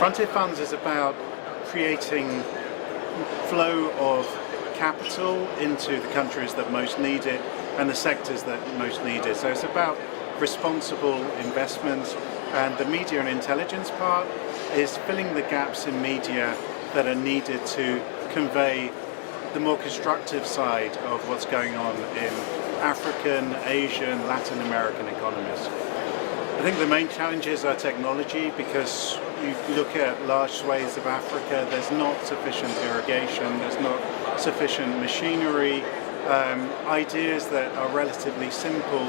Frontier Funds is about creating flow of capital into the countries that most need it and the sectors that most need it. So it's about responsible investment, and the media and intelligence part is filling the gaps in media that are needed to convey the more constructive side of what's going on in African, Asian, Latin American economies. I think the main challenges are technology, because you look at large swathes of Africa, there's not sufficient irrigation, there's not sufficient machinery. Ideas that are relatively simple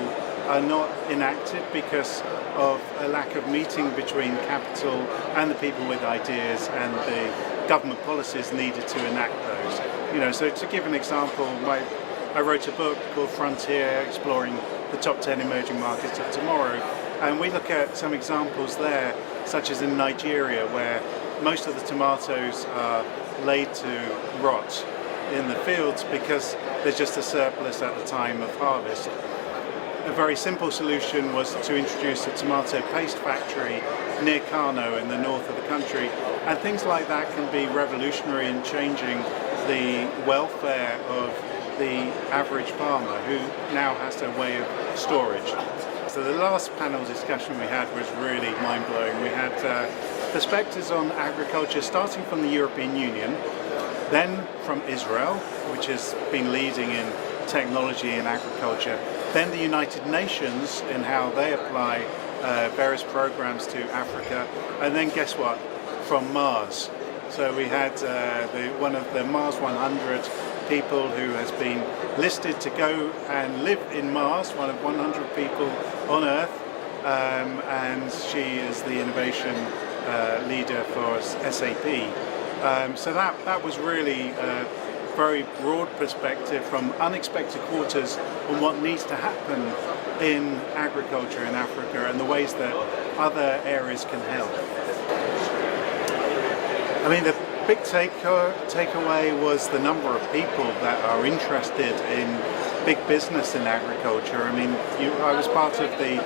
are not enacted because of a lack of meeting between capital and the people with ideas and the government policies needed to enact those. So to give an example, I wrote a book called Frontier, exploring the top 10 emerging markets of tomorrow. And we look at some examples there, such as in Nigeria, where most of the tomatoes are laid to rot in the fields because there's just a surplus at the time of harvest. A very simple solution was to introduce a tomato paste factory near Kano in the north of the country. And things like that can be revolutionary in changing the welfare of the average farmer, who now has a way of storage. So the last panel discussion we had was really mind-blowing. We had perspectives on agriculture starting from the European Union, then from Israel, which has been leading in technology and agriculture, then the United Nations in how they apply various programs to Africa, and then guess what? From Mars. So we had one of the Mars 100 people who has been listed to go and live in Mars, one of 100 people on Earth, and she is the innovation leader for SAP. So that was really a very broad perspective from unexpected quarters on what needs to happen in agriculture in Africa and the ways that other areas can help. I mean, the big takeaway was the number of people that are interested in big business in agriculture. I mean, I was part of the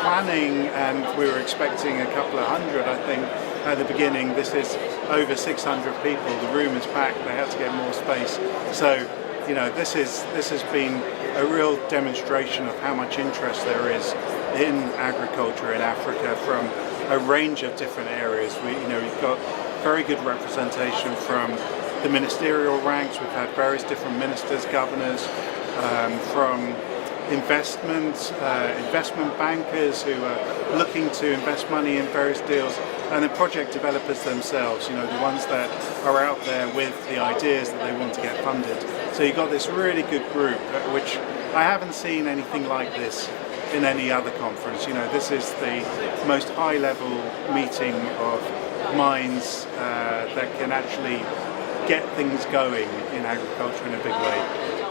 planning, and we were expecting a couple of hundred, I think, at the beginning. This is over 600 people. The room is packed. They had to get more space. So, this has been a real demonstration of how much interest there is in agriculture in Africa from a range of different areas. We've got very good representation from the ministerial ranks. We've had various different ministers, governors, from investment bankers who are looking to invest money in various deals, and the project developers themselves, the ones that are out there with the ideas that they want to get funded. So you've got this really good group, which I haven't seen anything like this in any other conference. This is the most high-level meeting of minds that can actually get things going in agriculture in a big way.